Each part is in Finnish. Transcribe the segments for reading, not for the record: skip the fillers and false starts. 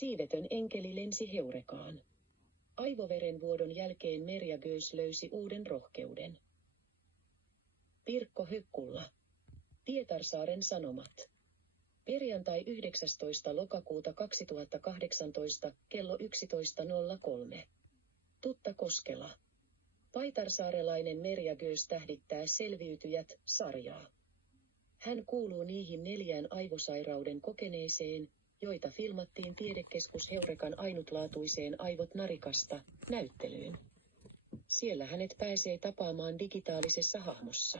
Siivetön enkeli lensi Heurekaan. Aivoverenvuodon jälkeen Merja Gös löysi uuden rohkeuden. Pirkko Hökkulla. Pietarsaaren Sanomat. Perjantai 19. lokakuuta 2018 kello 11.03. Tutta Koskela. Paitarsaarelainen Merja Gös tähdittää Selviytyjät-sarjaa. Hän kuuluu niihin 4 aivosairauden kokeneeseen, joita filmattiin Tiedekeskus Heurekan ainutlaatuiseen Aivot narikasta -näyttelyyn. Siellä hänet pääsee tapaamaan digitaalisessa hahmossa.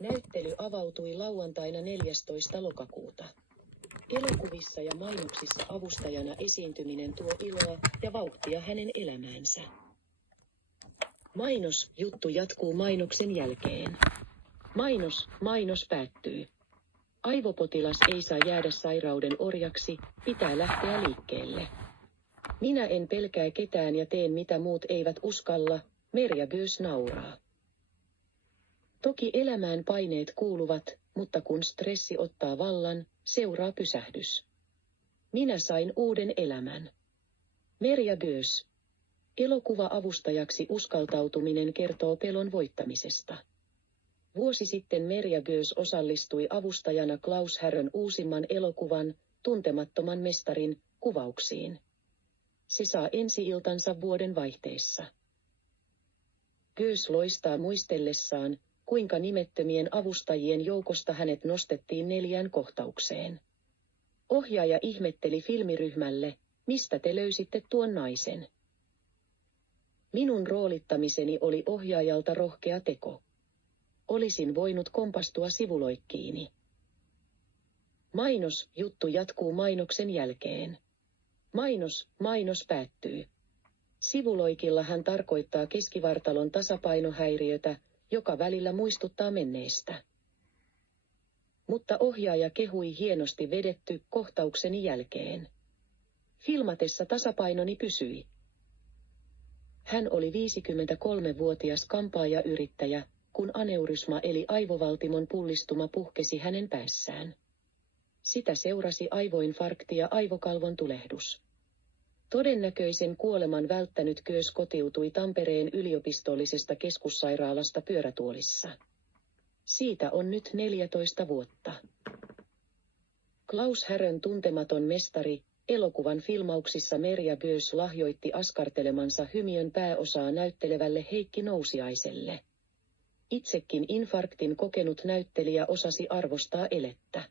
Näyttely avautui lauantaina 14. lokakuuta. Elokuvissa ja mainoksissa avustajana esiintyminen tuo iloa ja vauhtia hänen elämäänsä. Mainosjuttu jatkuu mainoksen jälkeen. Mainos päättyy. Aivopotilas ei saa jäädä sairauden orjaksi, pitää lähteä liikkeelle. Minä en pelkää ketään ja teen mitä muut eivät uskalla, Merja Gös nauraa. Toki elämään paineet kuuluvat, mutta kun stressi ottaa vallan, seuraa pysähdys. Minä sain uuden elämän. Merja Gös. Elokuva-avustajaksi uskaltautuminen kertoo pelon voittamisesta. Vuosi sitten Merja Gös osallistui avustajana Klaus Härön uusimman elokuvan, Tuntemattoman mestarin, kuvauksiin. Se saa ensi-iltansa vuoden vaihteessa. Gös loistaa muistellessaan, kuinka nimettömien avustajien joukosta hänet nostettiin 4 kohtaukseen. Ohjaaja ihmetteli filmiryhmälle, mistä te löysitte tuon naisen. Minun roolittamiseni oli ohjaajalta rohkea teko. Olisin voinut kompastua sivuloikkiini. Mainosjuttu jatkuu mainoksen jälkeen. Mainos päättyy. Sivuloikilla hän tarkoittaa keskivartalon tasapainohäiriötä, joka välillä muistuttaa menneestä. Mutta ohjaaja kehui hienosti vedetty kohtaukseni jälkeen. Filmatessa tasapainoni pysyi. Hän oli 53-vuotias kampaajayrittäjä, kun aneurysma eli aivovaltimon pullistuma puhkesi hänen päässään. Sitä seurasi aivoinfarkti ja aivokalvon tulehdus. Todennäköisen kuoleman välttänyt Gös kotiutui Tampereen yliopistollisesta keskussairaalasta pyörätuolissa. Siitä on nyt 14 vuotta. Klaus Härön Tuntematon mestari, elokuvan filmauksissa Merja Gös lahjoitti askartelemansa hymiön pääosaa näyttelevälle Heikki Nousiaiselle. Itsekin infarktin kokenut näyttelijä osasi arvostaa elettä.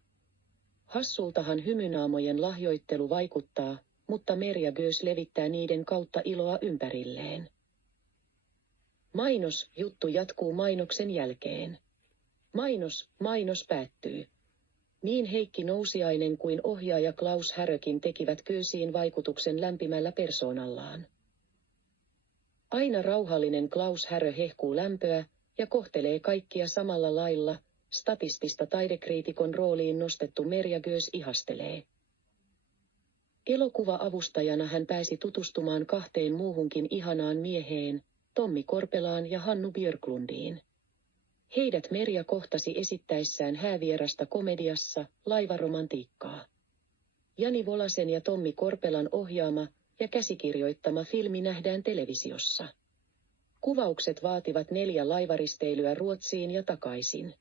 Hassultahan hymynaamojen lahjoittelu vaikuttaa, mutta Merja Gös levittää niiden kautta iloa ympärilleen. Mainosjuttu jatkuu mainoksen jälkeen. Mainos päättyy. Niin Heikki Nousiainen kuin ohjaaja Klaus Härökin tekivät Gösiin vaikutuksen lämpimällä persoonallaan. Aina rauhallinen Klaus Härö hehkuu lämpöä ja kohtelee kaikkia samalla lailla, statistista taidekriitikon rooliin nostettu Merja Gös ihastelee. Elokuva-avustajana hän pääsi tutustumaan 2 muuhunkin ihanaan mieheen, Tommi Korpelaan ja Hannu Björklundiin. Heidät Merja kohtasi esittäessään häävierasta komediassa, Laivaromantiikkaa. Jani Volasen ja Tommi Korpelan ohjaama ja käsikirjoittama filmi nähdään televisiossa. Kuvaukset vaativat 4 laivaristeilyä Ruotsiin ja takaisin.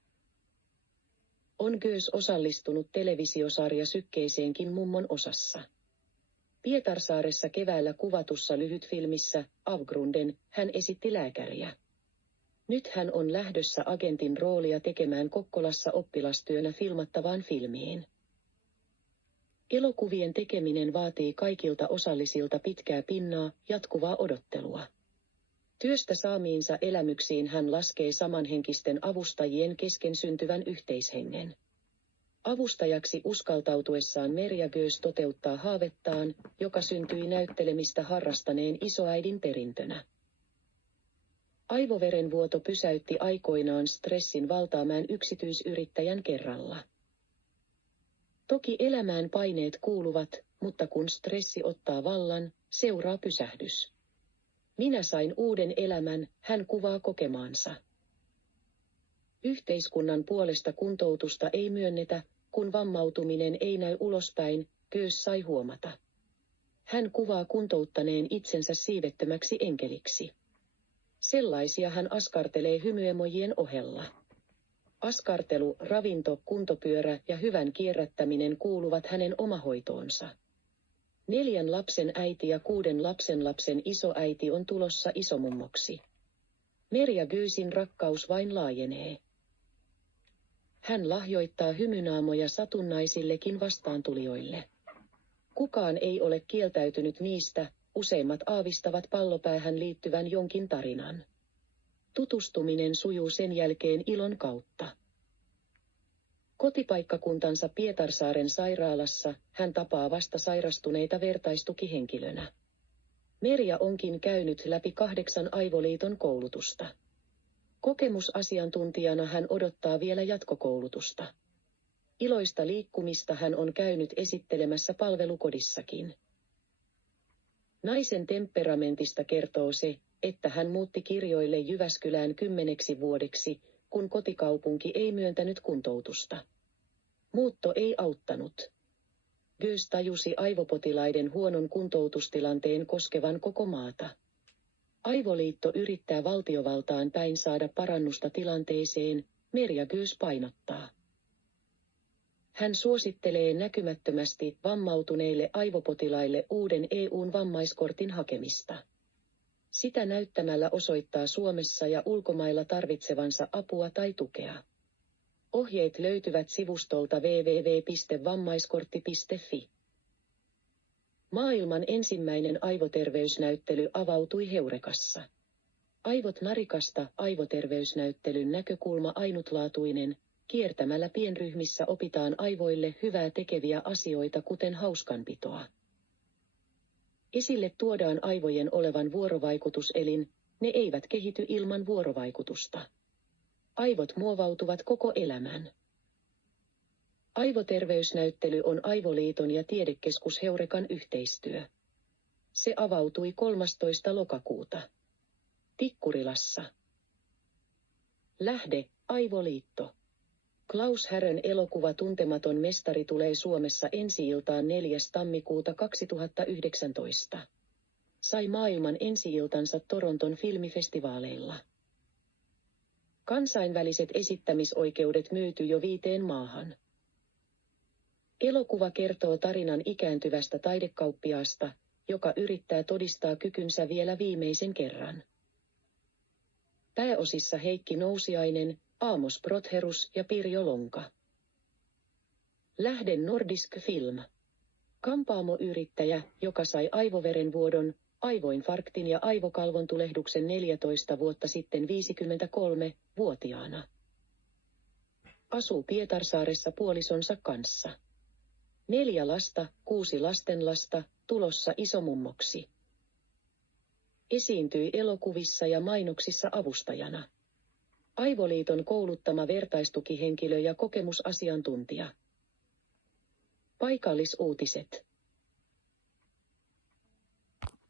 On Gös osallistunut televisiosarja Sykkeiseenkin mummon osassa. Pietarsaaressa keväällä kuvatussa lyhytfilmissä, Avgrunden, hän esitti lääkäriä. Nyt hän on lähdössä agentin roolia tekemään Kokkolassa oppilastyönä filmattavaan filmiin. Elokuvien tekeminen vaatii kaikilta osallisilta pitkää pinnaa, jatkuvaa odottelua. Työstä saamiinsa elämyksiin hän laskee samanhenkisten avustajien kesken syntyvän yhteishengen. Avustajaksi uskaltautuessaan Merja Gös toteuttaa haavettaan, joka syntyi näyttelemistä harrastaneen isoäidin perintönä. Aivoverenvuoto pysäytti aikoinaan stressin valtaamaan yksityisyrittäjän kerralla. Toki elämään paineet kuuluvat, mutta kun stressi ottaa vallan, seuraa pysähdys. Minä sain uuden elämän, hän kuvaa kokemaansa. Yhteiskunnan puolesta kuntoutusta ei myönnetä, kun vammautuminen ei näy ulospäin, Gös sai huomata. Hän kuvaa kuntouttaneen itsensä siivettömäksi enkeliksi. Sellaisia hän askartelee hymyemojien ohella. Askartelu, ravinto, kuntopyörä ja hyvän kierrättäminen kuuluvat hänen omahoitoonsa. 4 lapsen äiti ja 6 lapsenlapsen isoäiti on tulossa isomummoksi. Merja Gyysin rakkaus vain laajenee. Hän lahjoittaa hymynaamoja satunnaisillekin vastaantulijoille. Kukaan ei ole kieltäytynyt niistä, useimmat aavistavat pallopäähän liittyvän jonkin tarinan. Tutustuminen sujuu sen jälkeen ilon kautta. Kotipaikkakuntansa Pietarsaaren sairaalassa hän tapaa vasta sairastuneita vertaistukihenkilönä. Merja onkin käynyt läpi 8 Aivoliiton koulutusta. Kokemusasiantuntijana hän odottaa vielä jatkokoulutusta. Iloista liikkumista hän on käynyt esittelemässä palvelukodissakin. Naisen temperamentista kertoo se, että hän muutti kirjoille Jyväskylään 10 vuodeksi, kun kotikaupunki ei myöntänyt kuntoutusta. Muutto ei auttanut. Gyys tajusi aivopotilaiden huonon kuntoutustilanteen koskevan koko maata. Aivoliitto yrittää valtiovaltaan päin saada parannusta tilanteeseen, Merja Gyys painottaa. Hän suosittelee näkymättömästi vammautuneille aivopotilaille uuden EU:n vammaiskortin hakemista. Sitä näyttämällä osoittaa Suomessa ja ulkomailla tarvitsevansa apua tai tukea. Ohjeet löytyvät sivustolta www.vammaiskortti.fi. Maailman ensimmäinen aivoterveysnäyttely avautui Heurekassa. Aivot narikasta aivoterveysnäyttelyn näkökulma ainutlaatuinen, kiertämällä pienryhmissä opitaan aivoille hyvää tekeviä asioita kuten hauskanpitoa. Esille tuodaan aivojen olevan vuorovaikutuselin, ne eivät kehity ilman vuorovaikutusta. Aivot muovautuvat koko elämän. Aivoterveysnäyttely on Aivoliiton ja Tiedekeskus Heurekan yhteistyö. Se avautui 13. lokakuuta. Tikkurilassa. Lähde, Aivoliitto. Klaus Härön elokuva Tuntematon mestari tulee Suomessa ensi-iltaan 4. tammikuuta 2019. Sai maailman ensi-iltansa Toronton filmifestivaaleilla. Kansainväliset esittämisoikeudet myyty jo 5 maahan. Elokuva kertoo tarinan ikääntyvästä taidekauppiaasta, joka yrittää todistaa kykynsä vielä viimeisen kerran. Pääosissa Heikki Nousiainen, Amos Brotherus ja Pirjo Lonka. Lähde Nordisk Film. Kampaamoyrittäjä, joka sai aivoverenvuodon, aivoinfarktin ja aivokalvontulehduksen 14 vuotta sitten 53-vuotiaana. Asuu Pietarsaaressa puolisonsa kanssa. 4 lasta, 6 lastenlasta, tulossa isomummoksi. Esiintyi elokuvissa ja mainoksissa avustajana. Aivoliiton kouluttama vertaistukihenkilö ja kokemusasiantuntija. Paikallisuutiset.